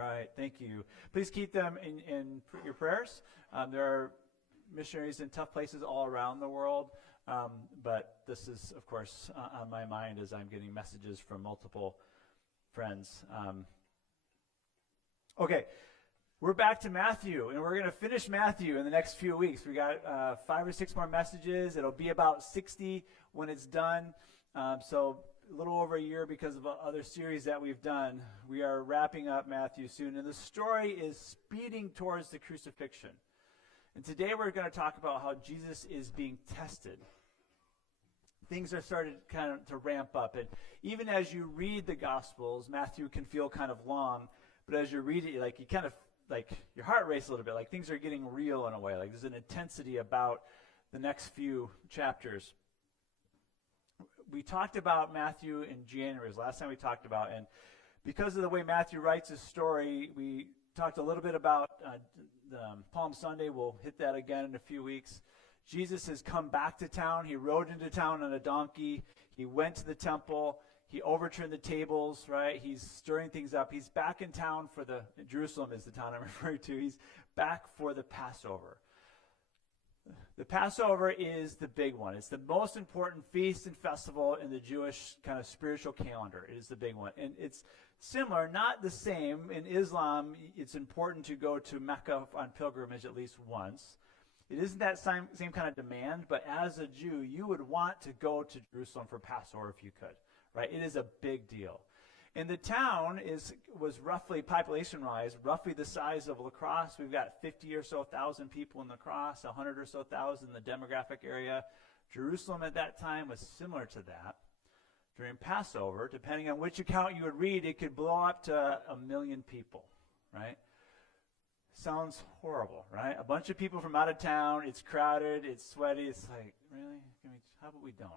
All right, thank you. Please keep them in your prayers. There are missionaries in tough places all around the world, but this is, of course, on my mind as I'm getting messages from multiple friends. Okay, we're back to Matthew, and we're going to finish Matthew in the next few weeks. We got 5 or 6 more messages. It'll be about 60 when it's done. So a little over a year because of other series that we've done. We are wrapping up Matthew soon, and the story is speeding towards the crucifixion. And today we're going to talk about how Jesus is being tested. Things are starting kind of to ramp up, and even as you read the Gospels, Matthew can feel kind of long, but as you read it, you kind of, your heart races a little bit, like things are getting real in a way, like there's an intensity about the next few chapters. We talked about Matthew in January, was the last time we talked about, and because of the way Matthew writes his story, we talked a little bit about Palm Sunday. We'll hit that again in a few weeks. Jesus has come back to town. He rode into town on a donkey. He went to the temple. He overturned the tables, right? He's stirring things up. He's back in town for Jerusalem is the town I'm referring to. He's back for the Passover. The Passover is the big one. It's the most important feast and festival in the Jewish kind of spiritual calendar. It is the big one. And it's similar, not the same. In Islam, it's important to go to Mecca on pilgrimage at least once. It isn't that same kind of demand, but as a Jew, you would want to go to Jerusalem for Passover if you could, right? It is a big deal. And the town was roughly, population-wise, roughly the size of La Crosse. We've got 50 or so thousand people in La Crosse, 100 or so thousand in the demographic area. Jerusalem at that time was similar to that. During Passover, depending on which account you would read, it could blow up to 1 million people, right? Sounds horrible, right? A bunch of people from out of town. It's crowded. It's sweaty. It's like, really? How about we don't,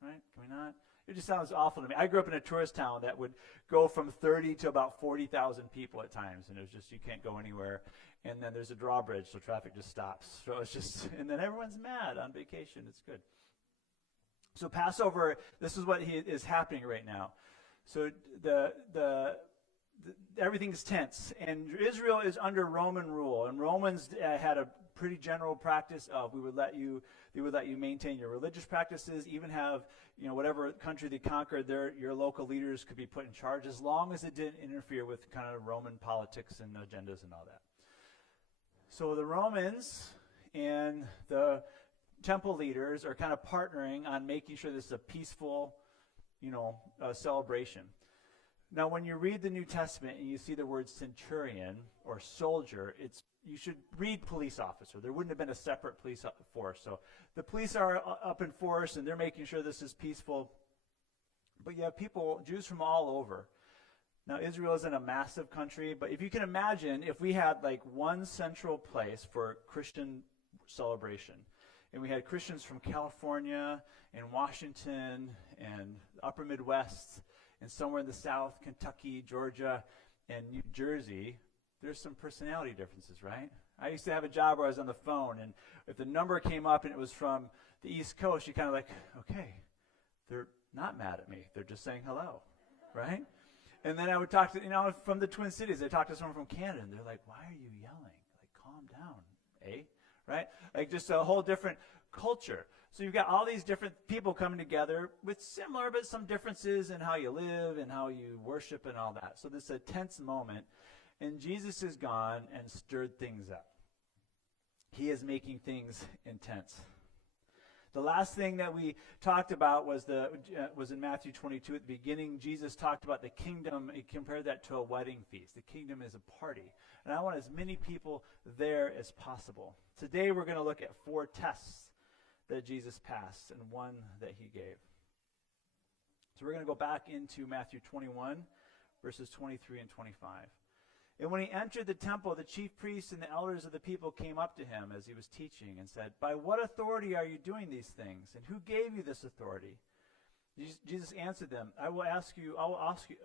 right? Can we not? It just sounds awful to me. I grew up in a tourist town that would go from 30 to about 40,000 people at times, and it was just, you can't go anywhere. And then there's a drawbridge, so traffic just stops. So it's just, and then everyone's mad on vacation. It's good. So Passover, this is what is happening right now. So everything's tense, and Israel is under Roman rule, and Romans had a pretty general practice of they would let you maintain your religious practices, even have whatever country they conquered, your local leaders could be put in charge as long as it didn't interfere with kind of Roman politics and agendas and all that. So the Romans and the temple leaders are kind of partnering on making sure this is a peaceful, celebration. Now, when you read the New Testament and you see the word centurion or soldier, you should read police officer. There wouldn't have been a separate police force. So the police are up in force, and they're making sure this is peaceful. But you have Jews from all over. Now, Israel isn't a massive country, but if you can imagine, if we had one central place for Christian celebration, and we had Christians from California and Washington and the upper Midwest, and somewhere in the South, Kentucky, Georgia, and New Jersey, there's some personality differences, right? I used to have a job where I was on the phone, and if the number came up and it was from the East Coast, you kind of okay, they're not mad at me. They're just saying hello, right? And then I would talk to, from the Twin Cities, I talked to someone from Canada, and they're like, why are you yelling? Calm down, eh? Right? Just a whole different culture. So you've got all these different people coming together with similar but some differences in how you live and how you worship and all that. So this is a tense moment, and Jesus has gone and stirred things up. He is making things intense. The last thing that we talked about was in Matthew 22 at the beginning. Jesus talked about the kingdom. He compared that to a wedding feast. The kingdom is a party, and I want as many people there as possible. Today we're going to look at 4 tests that Jesus passed and one that he gave. So we're going to go back into Matthew 21, verses 23 and 25. And when he entered the temple, the chief priests and the elders of the people came up to him as he was teaching and said, "By what authority are you doing these things? And who gave you this authority?" Jesus answered them, I will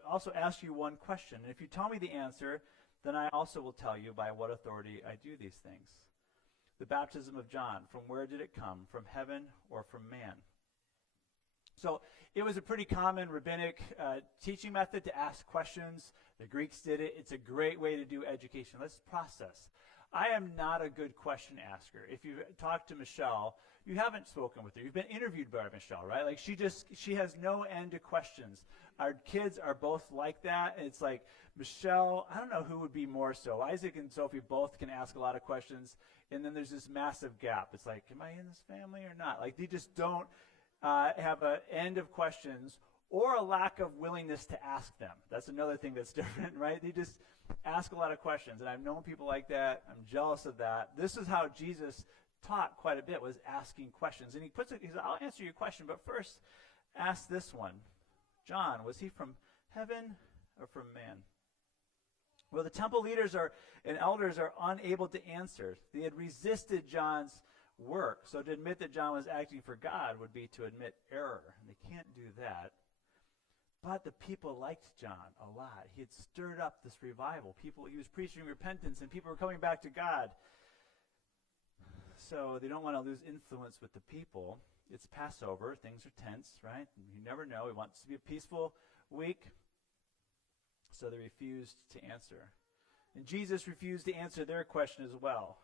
also ask you one question. And if you tell me the answer, then I also will tell you by what authority I do these things. The baptism of John, from where did it come? From heaven or from man? So it was a pretty common rabbinic teaching method to ask questions. The Greeks did it. It's a great way to do education. Let's process. I am not a good question asker. If you talk to Michelle, you haven't spoken with her. You've been interviewed by Michelle, right? Like she has no end to questions. Our kids are both like that. It's like Michelle, I don't know who would be more so. Isaac and Sophie both can ask a lot of questions. And then there's this massive gap. It's like, am I in this family or not? Like they just don't have an end of questions or a lack of willingness to ask them. That's another thing that's different, right? They just ask a lot of questions. And I've known people like that. I'm jealous of that. This is how Jesus taught quite a bit, was asking questions. And he says, I'll answer your question, but first ask this one. John, was he from heaven or from man? Well, the temple leaders and elders are unable to answer. They had resisted John's work. So to admit that John was acting for God would be to admit error. And they can't do that. But the people liked John a lot. He had stirred up this revival. He was preaching repentance, and people were coming back to God. So they don't want to lose influence with the people. It's Passover. Things are tense, right? You never know. He wants to be a peaceful week. So they refused to answer. And Jesus refused to answer their question as well.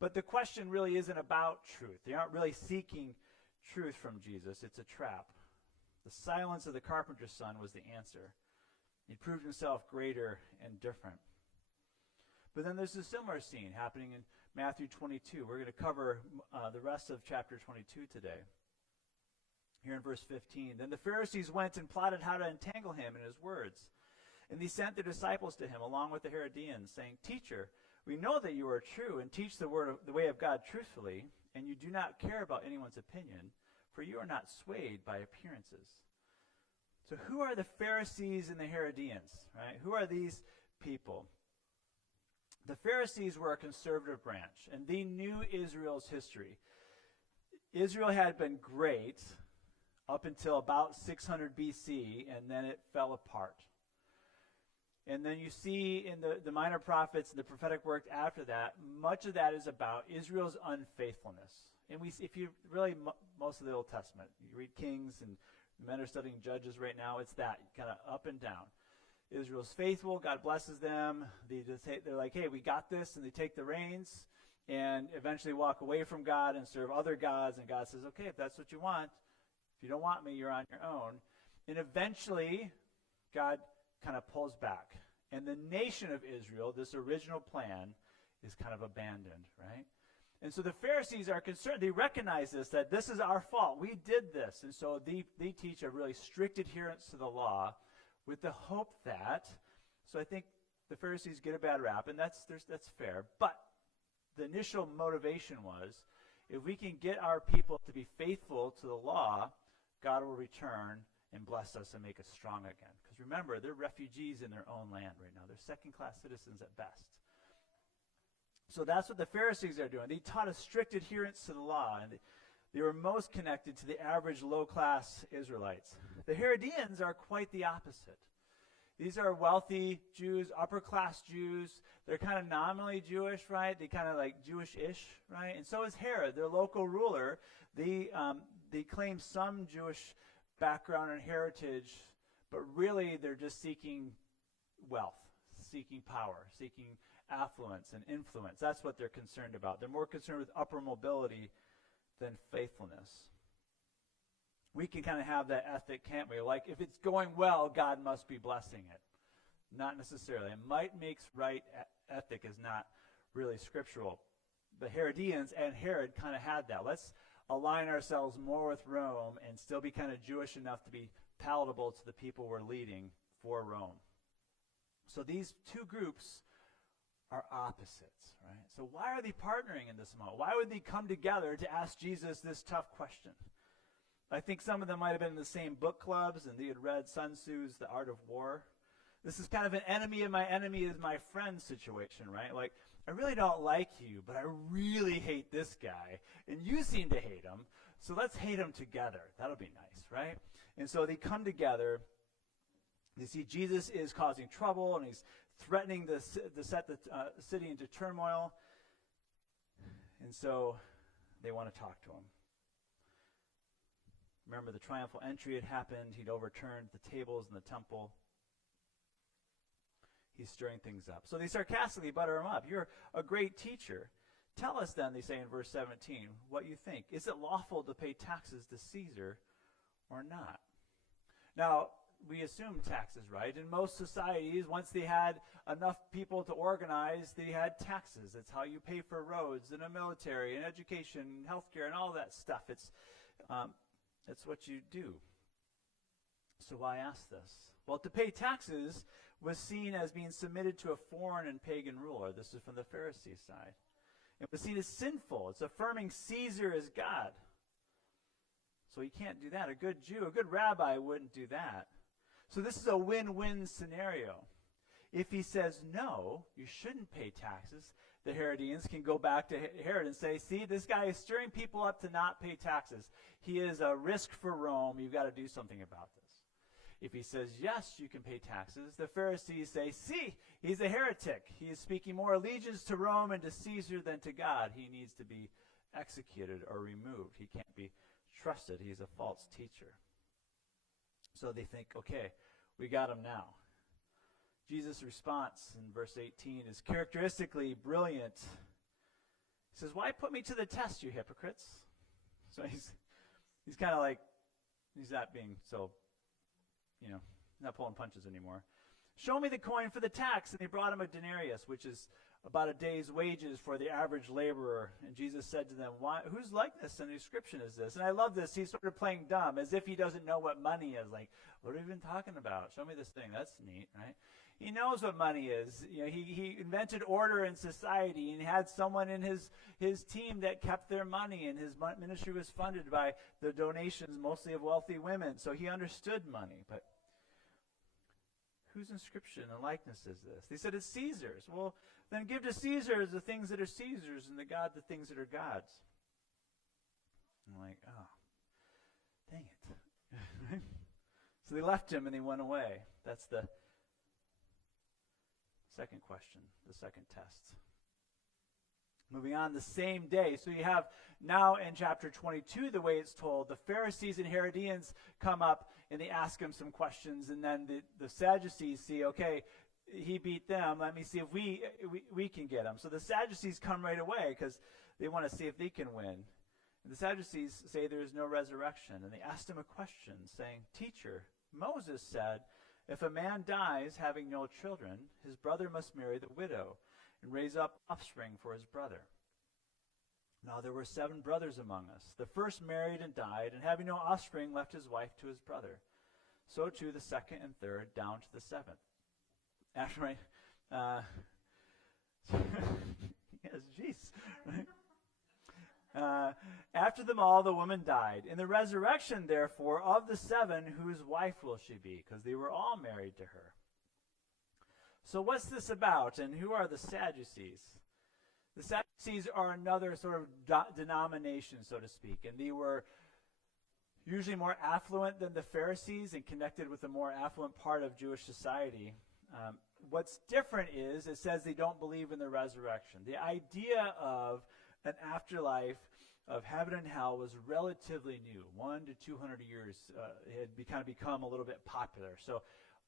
But the question really isn't about truth. They aren't really seeking truth from Jesus. It's a trap. The silence of the carpenter's son was the answer. He proved himself greater and different. But then there's a similar scene happening in Matthew 22. We're going to cover the rest of chapter 22 today. Here in verse 15. Then the Pharisees went and plotted how to entangle him in his words. And they sent their disciples to him along with the Herodians, saying, Teacher, we know that you are true and teach the way of God truthfully, and you do not care about anyone's opinion, for you are not swayed by appearances. So who are the Pharisees and the Herodians, right? Who are these people? The Pharisees were a conservative branch, and they knew Israel's history. Israel had been great up until about 600 BC, and then it fell apart. And then you see in the minor prophets and the prophetic work after that, much of that is about Israel's unfaithfulness. And if you really, most of the Old Testament, you read Kings, and men are studying Judges right now, it's that kind of up and down. Israel's faithful, God blesses them. They're like, hey, we got this, and they take the reins and eventually walk away from God and serve other gods. And God says, okay, if that's what you want, if you don't want me, you're on your own. And eventually, God kind of pulls back. And the nation of Israel, this original plan, is kind of abandoned, right? And so the Pharisees are concerned. They recognize that this is our fault. We did this. And so they teach a really strict adherence to the law with the hope that, so I think the Pharisees get a bad rap, and that's fair. But the initial motivation was, if we can get our people to be faithful to the law, God will return and bless us and make us strong again. Because remember, they're refugees in their own land right now. They're second-class citizens at best. So that's what the Pharisees are doing. They taught a strict adherence to the law, and they were most connected to the average low-class Israelites. The Herodians are quite the opposite. These are wealthy Jews, upper-class Jews. They're kind of nominally Jewish, right? They kind of like Jewish-ish, right? And so is Herod, their local ruler. They claim some Jewish background and heritage, but really they're just seeking wealth, seeking power, seeking affluence and influence. That's what they're concerned about. They're more concerned with upper mobility than faithfulness. We can kind of have that ethic, can't we? Like, if it's going well, God must be blessing it. Not necessarily. A might makes right ethic is not really scriptural. The Herodians and Herod kind of had that. Let's align ourselves more with Rome and still be kind of Jewish enough to be palatable to the people we're leading for Rome. So these two groups are opposites, right? So why are they partnering in this moment? Why would they come together to ask Jesus this tough question? I think some of them might have been in the same book clubs, and they had read Sun Tzu's The Art of War. This is kind of an enemy of my enemy is my friend situation, right? Like, I really don't like you, but I really hate this guy, and you seem to hate him, so let's hate him together. That'll be nice, right? And so they come together. They see Jesus is causing trouble, and he's threatening to set the city into turmoil, and so they want to talk to him. Remember, the triumphal entry had happened. He'd overturned the tables in the temple. He's stirring things up. So they sarcastically butter him up. You're a great teacher. Tell us then, they say in verse 17, what you think. Is it lawful to pay taxes to Caesar or not? Now, we assume taxes, right? In most societies, once they had enough people to organize, they had taxes. It's how you pay for roads and a military and education and healthcare and all that stuff. It's what you do. So why ask this? Well, to pay taxes was seen as being submitted to a foreign and pagan ruler. This is from the Pharisee side. It was seen as sinful. It's affirming Caesar as God. So you can't do that. A good Jew, a good rabbi wouldn't do that. So this is a win-win scenario. If he says, no, you shouldn't pay taxes, the Herodians can go back to Herod and say, see, this guy is stirring people up to not pay taxes. He is a risk for Rome. You've got to do something about this. If he says, yes, you can pay taxes, the Pharisees say, see, he's a heretic. He is speaking more allegiance to Rome and to Caesar than to God. He needs to be executed or removed. He can't be trusted. He's a false teacher. So they think, okay, we got him now. Jesus' response in verse 18 is characteristically brilliant. He says, why put me to the test, you hypocrites? So he's kind of like, he's not being so, not pulling punches anymore. Show me the coin for the tax. And they brought him a denarius, which is about a day's wages for the average laborer. And Jesus said to them, whose likeness and inscription is this? And I love this. He's sort of playing dumb, as if he doesn't know what money is. Like, what are we even talking about? Show me this thing. That's neat, right? He knows what money is. He invented order in society, and he had someone in his team that kept their money, and his ministry was funded by the donations, mostly of wealthy women. So he understood money. But whose inscription and likeness is this? They said, it's Caesar's. Well, then give to Caesar the things that are Caesar's, and to God the things that are God's. I'm like, oh, dang it. So they left him and they went away. That's the second question, the second test. Moving on, the same day. So you have now in chapter 22, the way it's told, the Pharisees and Herodians come up and they ask him some questions, and then the Sadducees see, okay, he beat them. Let me see if we can get him. So the Sadducees come right away because they want to see if they can win. And the Sadducees say there is no resurrection, and they asked him a question, saying, Teacher, Moses said, if a man dies having no children, his brother must marry the widow and raise up offspring for his brother. Now there were 7 brothers among us. The first married and died, and having no offspring left his wife to his brother. So too the second and third, down to the 7th. After yes, jeez. Right? After them all, the woman died. In the resurrection, therefore, of the 7, whose wife will she be? Because they were all married to her. So what's this about, and who are the Sadducees? The Sadducees are another sort of denomination, so to speak, and they were usually more affluent than the Pharisees and connected with a more affluent part of Jewish society. What's different is it says they don't believe in the resurrection. The idea of an afterlife of heaven and hell was relatively new. 100 to 200 years it had kind of become a little bit popular. So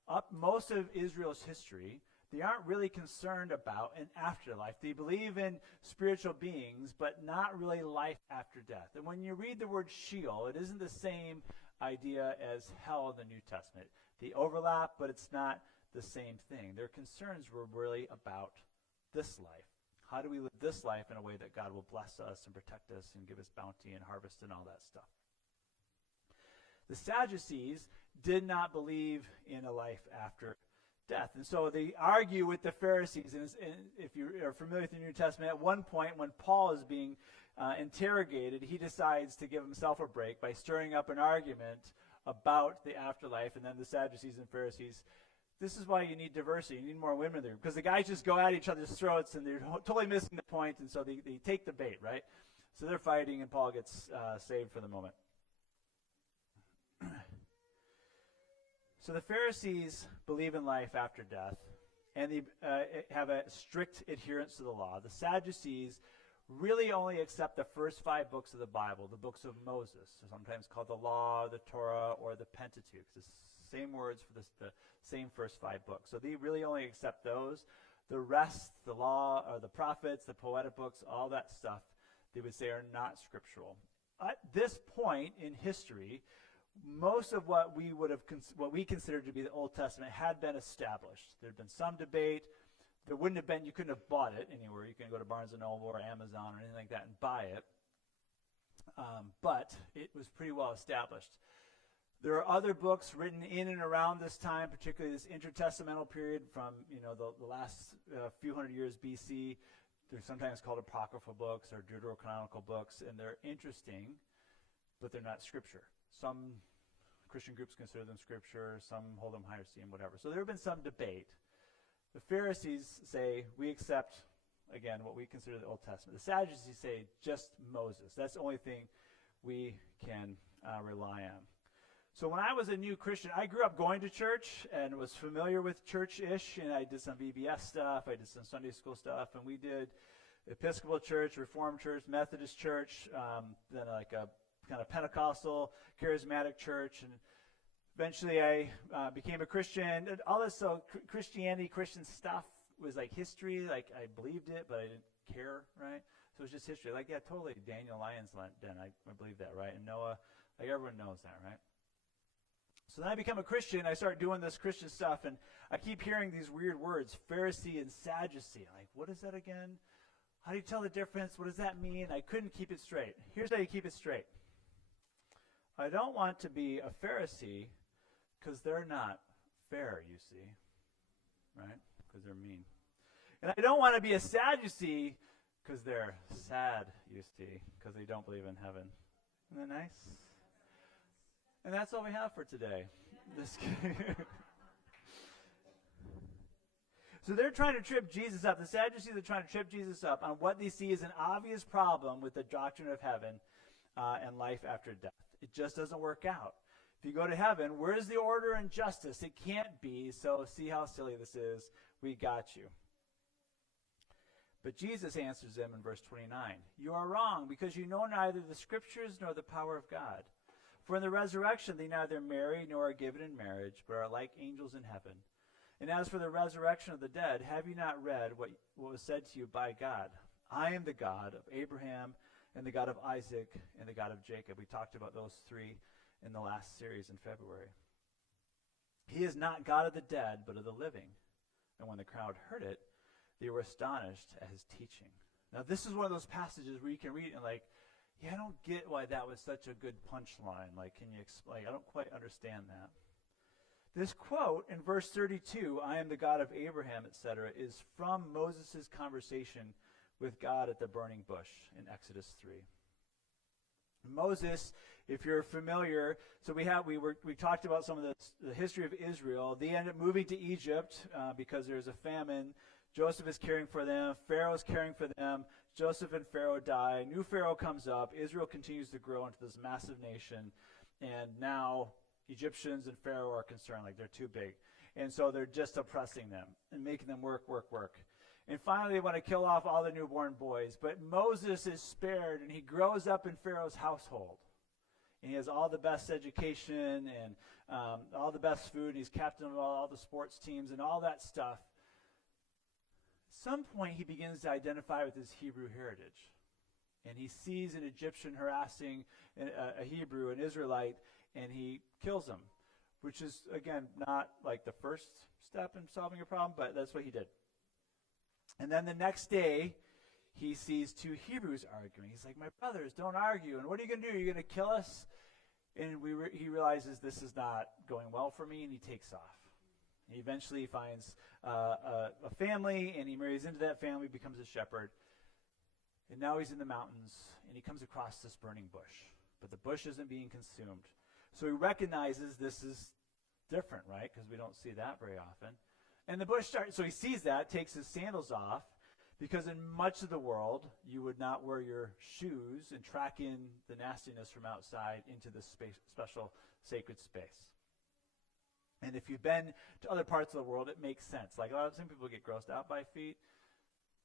up most of Israel's history, they aren't really concerned about an afterlife. They believe in spiritual beings, but not really life after death. And when you read the word Sheol, it isn't the same idea as hell in the New Testament. They overlap, but it's not the same thing. Their concerns were really about this life. How do we live this life in a way that God will bless us and protect us and give us bounty and harvest and all that stuff? The Sadducees did not believe in a life after death. And so they argue with the Pharisees. And if you are familiar with the New Testament, at one point when Paul is being interrogated, he decides to give himself a break by stirring up an argument about the afterlife. And then the Sadducees and Pharisees, this is why you need diversity. You need more women there. Because the guys just go at each other's throats and they're totally missing the point. And so they take the bait, right? So they're fighting and Paul gets saved for the moment. So the Pharisees believe in life after death, and they have a strict adherence to the law. The Sadducees really only accept the first 5 books of the Bible, the books of Moses, sometimes called the Law, the Torah, or the Pentateuch. The same words for the same first 5 books. So they really only accept those. The rest, the law, or the prophets, the poetic books, all that stuff, they would say are not scriptural. At this point in history, most of what we considered to be the Old Testament had been established. There had been some debate. There wouldn't have been, you couldn't have bought it anywhere. You couldn't go to Barnes & Noble or Amazon or anything like that and buy it. But it was pretty well established. There are other books written in and around this time, particularly this intertestamental period from the last few hundred years BC. They're sometimes called apocryphal books or deuterocanonical books, and they're interesting, but they're not scripture. Some Christian groups consider them scripture, some hold them higher esteem, whatever. So there have been some debate. The Pharisees say, we accept, again, what we consider the Old Testament. The Sadducees say, just Moses. That's the only thing we can rely on. So when I was a new Christian, I grew up going to church and was familiar with church-ish, and I did some VBS stuff, I did some Sunday school stuff, and we did Episcopal church, Reformed church, Methodist church, then like a kind of Pentecostal, charismatic church, and eventually I became a Christian. And all this, so Christianity, Christian stuff was like history, like I believed it, but I didn't care, right? So it was just history. Like, yeah, totally, Daniel Lion's Den, I believe that, right? And Noah, like everyone knows that, right? So then I become a Christian, I start doing this Christian stuff, and I keep hearing these weird words, Pharisee and Sadducee. I'm like, what is that again? How do you tell the difference? What does that mean? I couldn't keep it straight. Here's how you keep it straight. I don't want to be a Pharisee because they're not fair, you see, right? Because they're mean. And I don't want to be a Sadducee because they're sad, you see, because they don't believe in heaven. Isn't that nice? And that's all we have for today. Just kidding. So they're trying to trip Jesus up. The Sadducees are trying to trip Jesus up on what they see as an obvious problem with the doctrine of heaven and life after death. It just doesn't work out. If you go to heaven, where's the order and justice? It can't be, so see how silly this is. We got you. But Jesus answers them in verse 29. You are wrong, because you know neither the Scriptures nor the power of God. For in the resurrection they neither marry nor are given in marriage, but are like angels in heaven. And as for the resurrection of the dead, have you not read what was said to you by God? I am the God of Abraham, and the God of Isaac, and the God of Jacob. We talked about those 3 in the last series in February. He is not God of the dead, but of the living. And when the crowd heard it, they were astonished at his teaching. Now this is one of those passages where you can read it and like, yeah, I don't get why that was such a good punchline. Like, can you explain? I don't quite understand that. This quote in verse 32, I am the God of Abraham, etc., is from Moses' conversation with God at the burning bush in Exodus 3. Moses, if you're familiar, so we talked about some of the history of Israel. They end up moving to Egypt because there's a famine. Joseph is caring for them. Pharaoh's caring for them. Joseph and Pharaoh die. New Pharaoh comes up. Israel continues to grow into this massive nation. And now Egyptians and Pharaoh are concerned, like they're too big. And so they're just oppressing them and making them work. And finally they want to kill off all the newborn boys. But Moses is spared, and he grows up in Pharaoh's household. And he has all the best education and all the best food. And he's captain of all the sports teams and all that stuff. At some point, he begins to identify with his Hebrew heritage. And he sees an Egyptian harassing a Hebrew, an Israelite, and he kills him, which is, again, not like the first step in solving a problem, but that's what he did. And then the next day, he sees 2 Hebrews arguing. He's like, my brothers, don't argue. And what are you going to do? Are you going to kill us? And he realizes this is not going well for me, and he takes off. He eventually finds a family, and he marries into that family, becomes a shepherd. And now he's in the mountains, and he comes across this burning bush. But the bush isn't being consumed. So he recognizes this is different, right? Because we don't see that very often. And the bush starts, so he sees that, takes his sandals off, because in much of the world, you would not wear your shoes and track in the nastiness from outside into this special sacred space. And if you've been to other parts of the world, it makes sense. Like some people get grossed out by feet.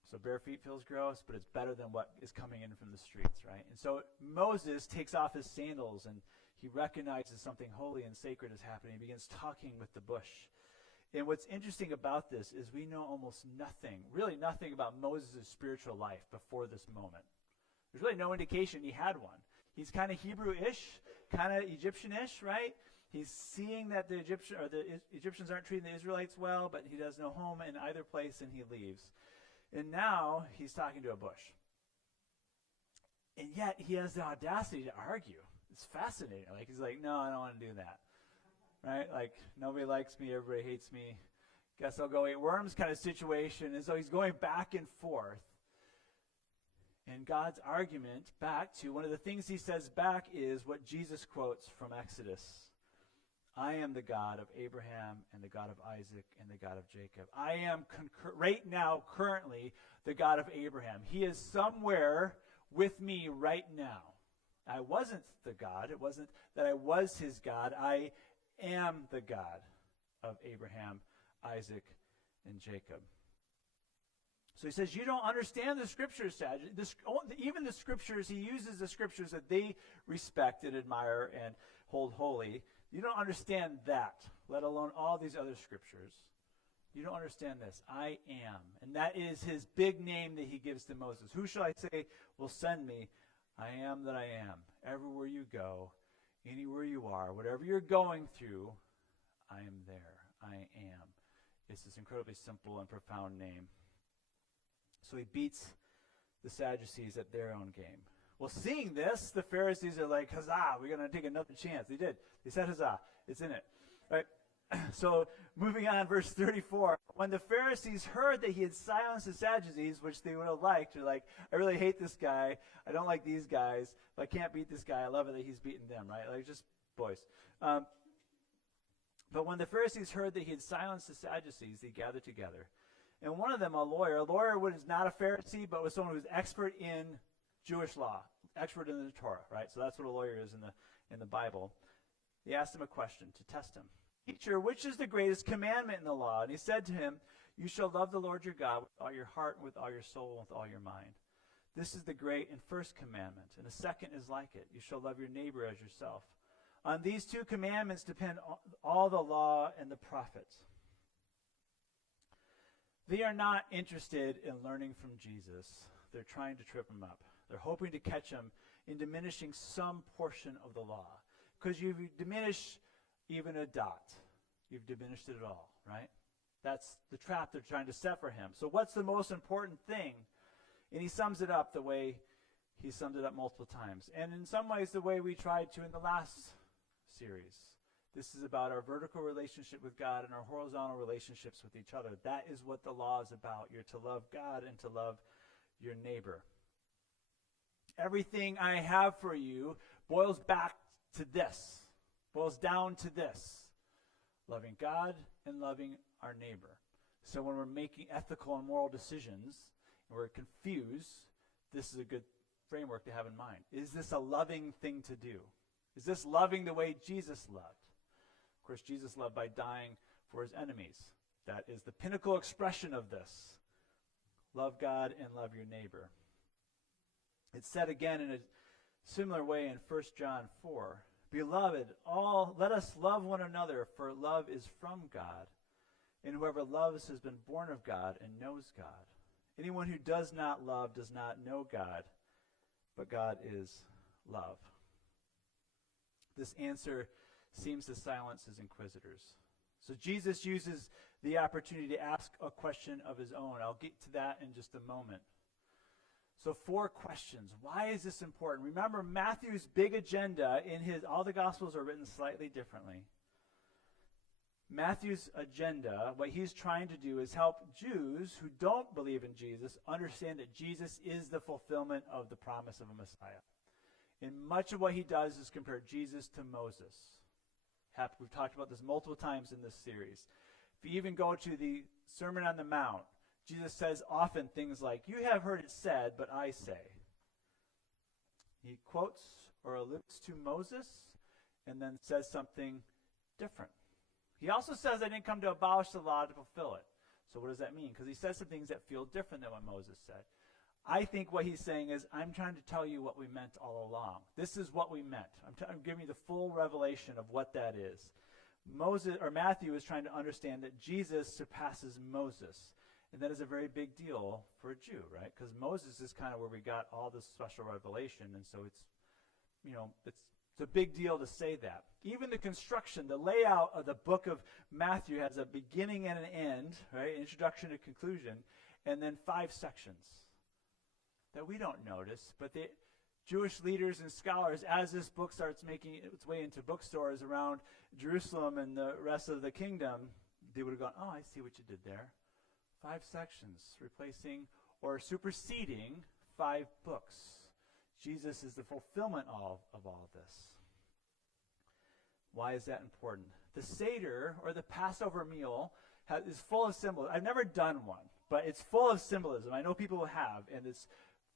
So bare feet feels gross, but it's better than what is coming in from the streets, right? And so Moses takes off his sandals, and he recognizes something holy and sacred is happening. He begins talking with the bush. And what's interesting about this is we know almost nothing, really nothing about Moses' spiritual life before this moment. There's really no indication he had one. He's kind of Hebrew-ish, kind of Egyptian-ish, right? He's seeing that the Egyptians aren't treating the Israelites well, but he has no home in either place, and he leaves. And now he's talking to a bush. And yet he has the audacity to argue. It's fascinating. Like, he's like, no, I don't want to do that. Right? Like, nobody likes me, everybody hates me. Guess I'll go eat worms kind of situation. And so he's going back and forth. And God's argument back to, one of the things he says back is what Jesus quotes from Exodus. I am the God of Abraham and the God of Isaac and the God of Jacob. I am right now, currently, the God of Abraham. He is somewhere with me right now. I wasn't the God. It wasn't that I was his God. I am the God of Abraham, Isaac, and Jacob. So he says, you don't understand the scriptures, Sadducees. Even the scriptures, he uses the scriptures that they respect and admire and hold holy. You don't understand that, let alone all these other scriptures. You don't understand this. I am. And that is his big name that he gives to Moses. Who shall I say will send me? I am that I am. Everywhere you go, anywhere you are, whatever you're going through, I am there. I am. It's this incredibly simple and profound name. So he beats the Sadducees at their own game. Well, seeing this, the Pharisees are like, huzzah, we're going to take another chance. They did. They said huzzah. It's in it. Right? So moving on, verse 34. When the Pharisees heard that he had silenced the Sadducees, which they would have liked, they're like, I really hate this guy. I don't like these guys. If I can't beat this guy, I love it that he's beating them, right? Like, just boys. But when the Pharisees heard that he had silenced the Sadducees, they gathered together. And one of them, a lawyer was not a Pharisee, but was someone who was expert in Jewish law, expert in the Torah, right? So that's what a lawyer is in the Bible. They asked him a question to test him. Teacher, which is the greatest commandment in the law? And he said to him, you shall love the Lord your God with all your heart, and with all your soul, and with all your mind. This is the great and first commandment, and the second is like it. You shall love your neighbor as yourself. On these two commandments depend all the law and the prophets. They are not interested in learning from Jesus. They're trying to trip him up. They're hoping to catch him in diminishing some portion of the law. Because you diminish even a dot, you've diminished it all, right? That's the trap they're trying to set for him. So what's the most important thing? And he sums it up the way he summed it up multiple times. And in some ways the way we tried to in the last series. This is about our vertical relationship with God and our horizontal relationships with each other. That is what the law is about. You're to love God and to love your neighbor. Everything I have for you boils back to this, boils down to this. Loving God and loving our neighbor. So when we're making ethical and moral decisions, and we're confused, this is a good framework to have in mind. Is this a loving thing to do? Is this loving the way Jesus loved? Of course, Jesus loved by dying for his enemies. That is the pinnacle expression of this. Love God and love your neighbor. It's said again in a similar way in 1 John 4. Beloved, let us love one another, for love is from God. And whoever loves has been born of God and knows God. Anyone who does not love does not know God, but God is love. This answer seems to silence his inquisitors. So Jesus uses the opportunity to ask a question of his own. I'll get to that in just a moment. So 4 questions. Why is this important? Remember, Matthew's big agenda all the Gospels are written slightly differently. Matthew's agenda, what he's trying to do is help Jews who don't believe in Jesus understand that Jesus is the fulfillment of the promise of a Messiah. And much of what he does is compare Jesus to Moses. We've talked about this multiple times in this series. If you even go to the Sermon on the Mount, Jesus says often things like, you have heard it said, but I say. He quotes or alludes to Moses and then says something different. He also says, I didn't come to abolish the law, to fulfill it. So what does that mean? Because he says some things that feel different than what Moses said. I think what he's saying is, I'm trying to tell you what we meant all along. This is what we meant. I'm giving you the full revelation of what that is. Matthew is trying to understand that Jesus surpasses Moses. And that is a very big deal for a Jew, right? Because Moses is kind of where we got all this special revelation. And so it's a big deal to say that. Even the construction, the layout of the book of Matthew has a beginning and an end, right? Introduction to conclusion, and then 5 sections that we don't notice, but the Jewish leaders and scholars, as this book starts making its way into bookstores around Jerusalem and the rest of the kingdom, they would have gone, oh, I see what you did there. 5 sections, replacing or superseding 5 books. Jesus is the fulfillment of all of this. Why is that important? The Seder, or the Passover meal, is full of symbolism. I've never done one, but it's full of symbolism. I know people who have, and it's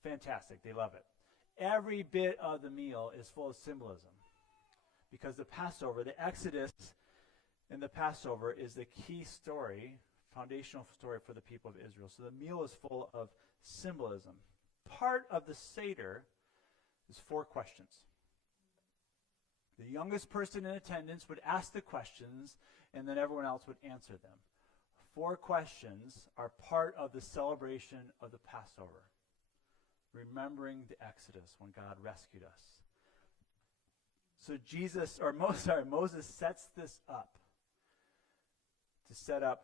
fantastic. They love it. Every bit of the meal is full of symbolism. Because the Passover, the Exodus in the Passover is the key story, foundational story for the people of Israel. So the meal is full of symbolism. Part of the Seder is 4 questions. The youngest person in attendance would ask the questions, and then everyone else would answer them. 4 questions are part of the celebration of the Passover, remembering the Exodus when God rescued us. So Moses sets this up to set up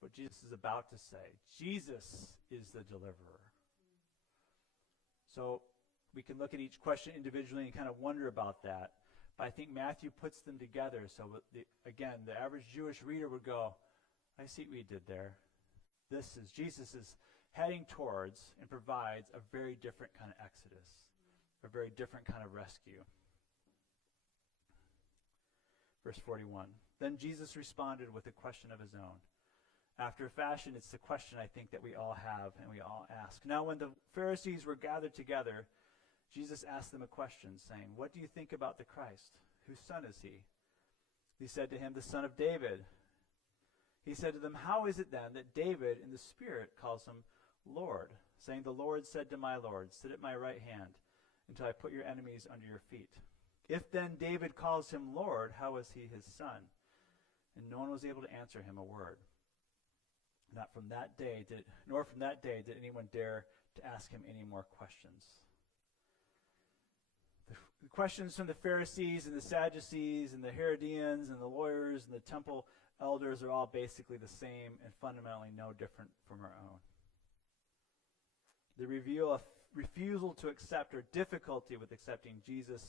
what Jesus is about to say. Jesus is the deliverer. So we can look at each question individually and kind of wonder about that. But I think Matthew puts them together. So again, the average Jewish reader would go, I see what you did there. Jesus is heading towards and provides a very different kind of exodus, a very different kind of rescue. Verse 41, then Jesus responded with a question of his own. After a fashion, it's the question I think that we all have and we all ask. Now when the Pharisees were gathered together, Jesus asked them a question, saying, what do you think about the Christ? Whose son is he? He said to him, the son of David. He said to them, how is it then that David in the Spirit calls him Lord, saying, the Lord said to my Lord, sit at my right hand until I put your enemies under your feet. If then David calls him Lord, how is he his son? And no one was able to answer him a word. Nor from that day did anyone dare to ask him any more questions. The questions from the Pharisees and the Sadducees and the Herodians and the lawyers and the temple elders are all basically the same and fundamentally no different from our own. They reveal a refusal to accept or difficulty with accepting Jesus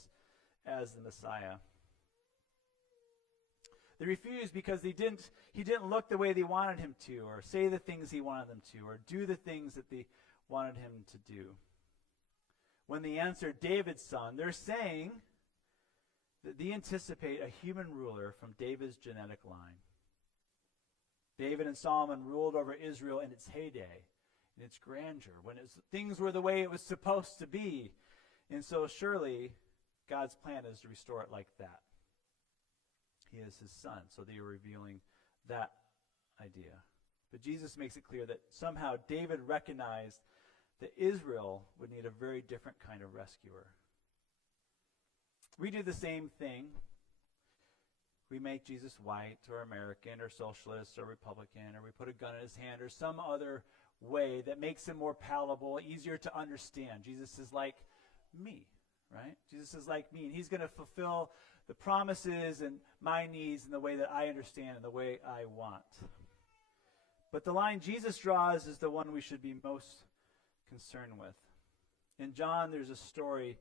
as the Messiah. They refused because he didn't look the way they wanted him to, or say the things he wanted them to, or do the things that they wanted him to do. When they answered David's son, they're saying that they anticipate a human ruler from David's genetic line. David and Solomon ruled over Israel in its heyday, in its grandeur, when things were the way it was supposed to be. And so surely God's plan is to restore it like that. He is his son, so they are revealing that idea. But Jesus makes it clear that somehow David recognized that Israel would need a very different kind of rescuer. We do the same thing. We make Jesus white or American or socialist or Republican, or we put a gun in his hand or some other way that makes him more palatable, easier to understand. Jesus is like me, right? Jesus is like me, and he's going to fulfill the promises and my needs in the way that I understand and the way I want. But the line Jesus draws is the one we should be most concerned with. In John, there's a story.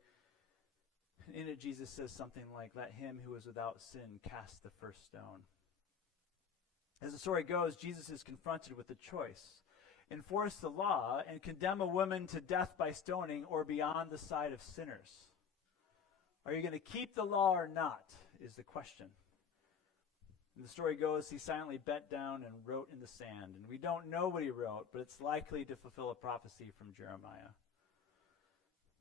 In it, Jesus says something like, let him who is without sin cast the first stone. As the story goes, Jesus is confronted with a choice. Enforce the law and condemn a woman to death by stoning, or be on the side of sinners. Are you going to keep the law or not, is the question. And the story goes, he silently bent down and wrote in the sand. And we don't know what he wrote, but it's likely to fulfill a prophecy from Jeremiah.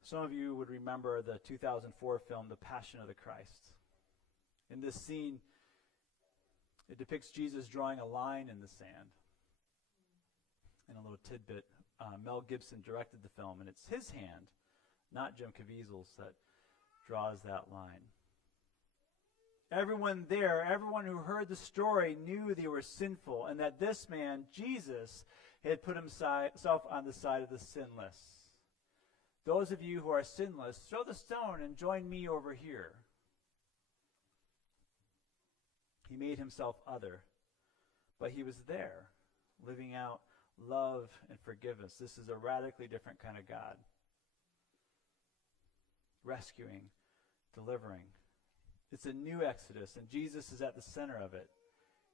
Some of you would remember the 2004 film, The Passion of the Christ. In this scene, it depicts Jesus drawing a line in the sand. And a little tidbit, Mel Gibson directed the film, and it's his hand, not Jim Caviezel's, that draws that line. Everyone there, everyone who heard the story knew they were sinful, and that this man, Jesus, had put himself on the side of the sinless. Those of you who are sinless, throw the stone and join me over here. He made himself other, but he was there, living out love and forgiveness. This is a radically different kind of God. Rescuing, delivering. It's a new Exodus, and Jesus is at the center of it.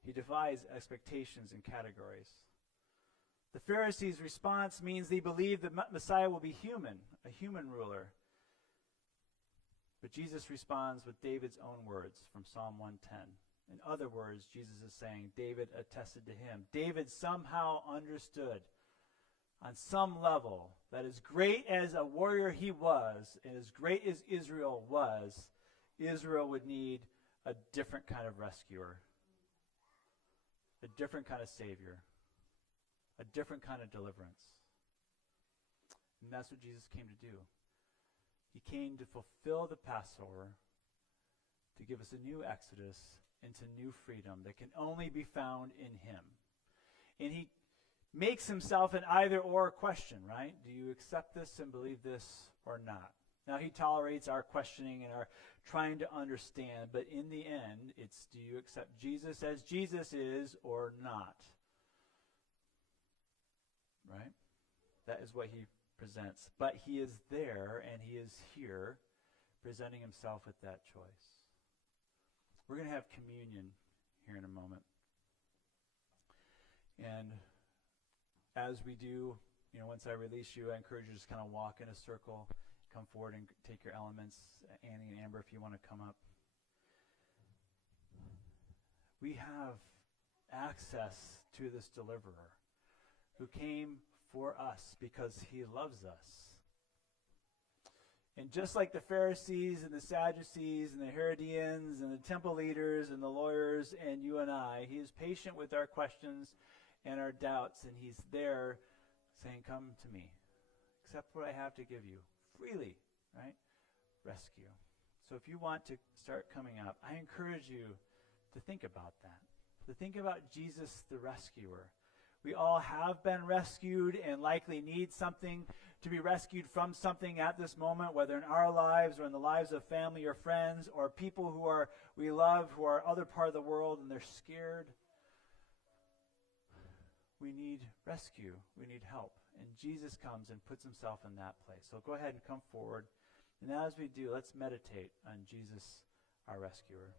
He defies expectations and categories. The Pharisees' response means they believe that Messiah will be human, a human ruler. But Jesus responds with David's own words from Psalm 110. In other words, Jesus is saying David attested to him. David somehow understood on some level that as great as a warrior he was, and as great as Israel was, Israel would need a different kind of rescuer, a different kind of savior, a different kind of deliverance. And that's what Jesus came to do. He came to fulfill the Passover, to give us a new Exodus into new freedom that can only be found in him. And he makes himself an either-or question, right? Do you accept this and believe this or not? Now, he tolerates our questioning and our trying to understand, but in the end, it's do you accept Jesus as Jesus is or not? Right? That is what he presents. But he is there and he is here presenting himself with that choice. We're going to have communion here in a moment. And as we do, once I release you, I encourage you to just kind of walk in a circle, come forward and take your elements. Annie and Amber, if you want to come up. We have access to this deliverer who came for us because he loves us. And just like the Pharisees and the Sadducees and the Herodians and the temple leaders and the lawyers and you and I, he is patient with our questions and our doubts, and he's there saying, come to me. Accept what I have to give you freely, right? Rescue. So if you want to start coming up, I encourage you to think about that, to think about Jesus the rescuer. We all have been rescued and likely need something to be rescued from something at this moment, whether in our lives or in the lives of family or friends or people we love who are other part of the world and they're scared. We need rescue. We need help. And Jesus comes and puts himself in that place. So go ahead and come forward. And as we do, let's meditate on Jesus, our rescuer.